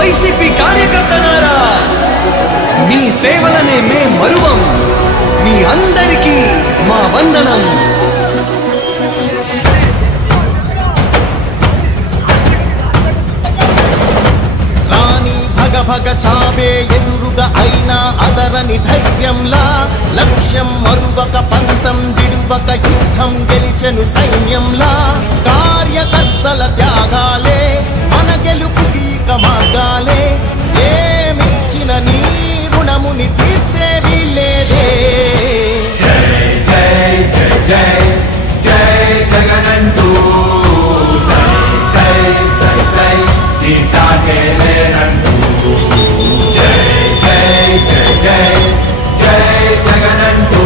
YCP కార్యకర్తలారా, మీ సేవలనే మే మరువం. మీ అందరికీ మా వందనం. భగ చావే ఎదురుగా అయినా అదరని ధైర్యంలా, లక్ష్యం మరువక పంతం విడువక యుద్ధం గెలిచెను సైన్యంలా. కార్యకర్తల త్యాగాలే మన గెలుపుకి మార్గాలే. ఏమిచ్చిన నీ రుణముని తీర్చేవి లేదే. జై జై జై జై జై జగనంటూ సై సై సై సై నీ సాగే లేనంటూ. జై జై జై జై జై జగనంటూ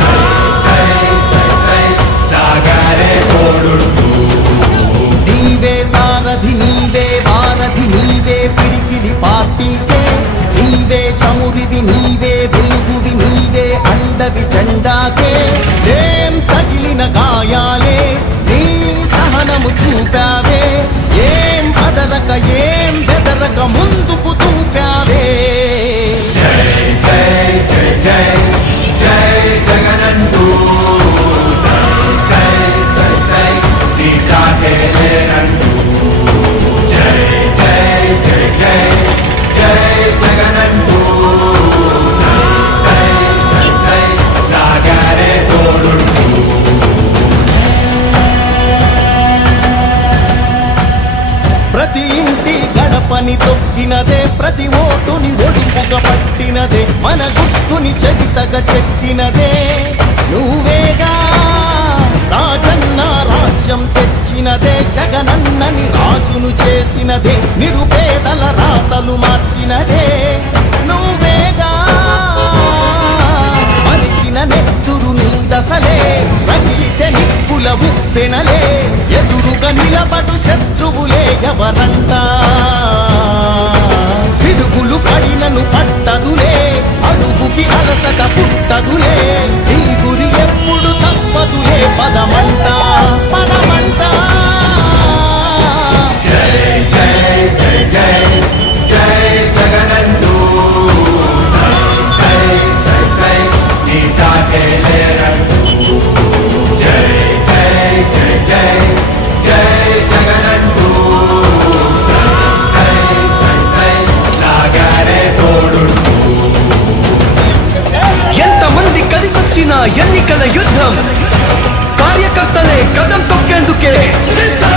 సై సై సై సై సాగరే తోడుంటూ. నీవే సారథి, నీవే వారధి, నీవే పిడికిలి పార్టీకే. నీవే చమురివి, నీవే వెలుగువి, నీవే అండవి జెండాకే. ఏం తగిలిన గాయాలే నీ సహనము చూపావే. ఏం అదరక ఏం బెదరక ముందుకు దూపావే. జై జై జై జై జై జగనంటూ సై సై సై సై నీ సాగే లేనంటూ. జై జై జై జై జై జగనంటూ సై సై సై సై సాగరే తోడుంటూ. ప్రతి ఇంటి గడపని తొక్కినదే, ప్రతి ఓటుని ఒడుపుగా పట్టినదే, మన గుర్తుని చరితగా చెక్కినదే నువ్వేగా. రాజన్న రాజ్యం తెచ్చినదే, జగనన్నని రాజును చేసినదే, నిరుపేదల రాతలు మార్చినదే నువ్వేగా. మరిగిన నెత్తురు నీ దశలే, రగిలితే నిప్పుల ఉప్పెనలే. ఎదురుగా నిలబడు శత్రువులే ఎవరంట. పిడుగులు పడినను పట్టదులే, అడుగుకి అలసట పుట్టదులే. ఈ గురి ఎప్పుడు తప్పదులే, పదమంట పదమంట. జై జై జై జై జై జగనంటూ సై సై సై సై నీ సాగే లేనంటూ. జై జై జై జై జై జగనంటూ సై సై సై సై సాగరే తోడుంటూ. ఎంతమంది కలిసొచ్చిన ఎన్నికల యుద్ధం, కార్యకర్తలే కదం తొక్కేందుకే సిద్ధం.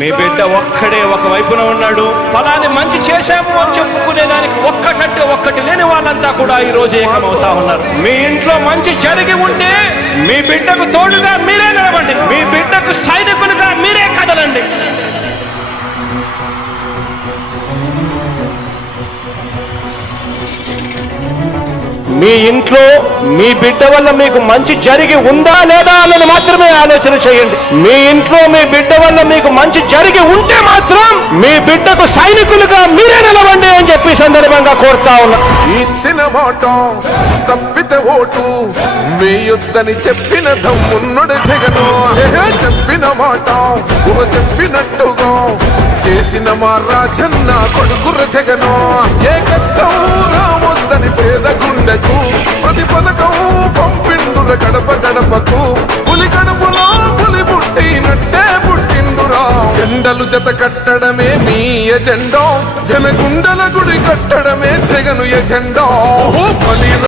మీ బిడ్డ ఒక్కడే ఒక వైపున ఉన్నాడు. ఫలాన్ని మంచి చేశాము అని చెప్పుకునేదానికి ఒక్కటంటే ఒక్కటి లేని వాళ్ళంతా కూడా ఈ రోజు ఏకమవుతా ఉన్నారు. మీ ఇంట్లో మంచి జరిగి ఉంటే మీ బిడ్డకు తోడుగా మీరే నిలబండి. మీ బిడ్డకు సైనికులుగా మీరే కదలండి. మీ ఇంట్లో మీ బిడ్డ వల్ల మీకు మంచి జరిగి ఉందా లేదా అన్నది మాత్రమే ఆలోచన చేయండి. మీ ఇంట్లో మీ బిడ్డ వల్ల మీకు మంచి జరిగి ఉంటే మాత్రం మీ బిడ్డకు సైనికులుగా మీరే నిలవండి అని చెప్పి సందర్భంగా కోరుతా ఉన్నా. ఇచ్చిన మాట తప్పితే ఓటు మీ యుద్ధని చెప్పిన దమ్మున్నడు జగను. చెప్పిన మాట చెప్పినట్టుగా చేసిన మా రాజన్న కొడుకుర జగను. ఏ కష్టం రావద్దని పేద గుండెకు ప్రతి పథకం పంపిండుర గడప గడపకు. పులి గడపలో పులి పుట్టినట్టే పుట్టిండురా. జెండలు జత కట్టడమే మీ ఎజెండా, జనగుండల గుడి కట్టడమే జగను ఎజెండా.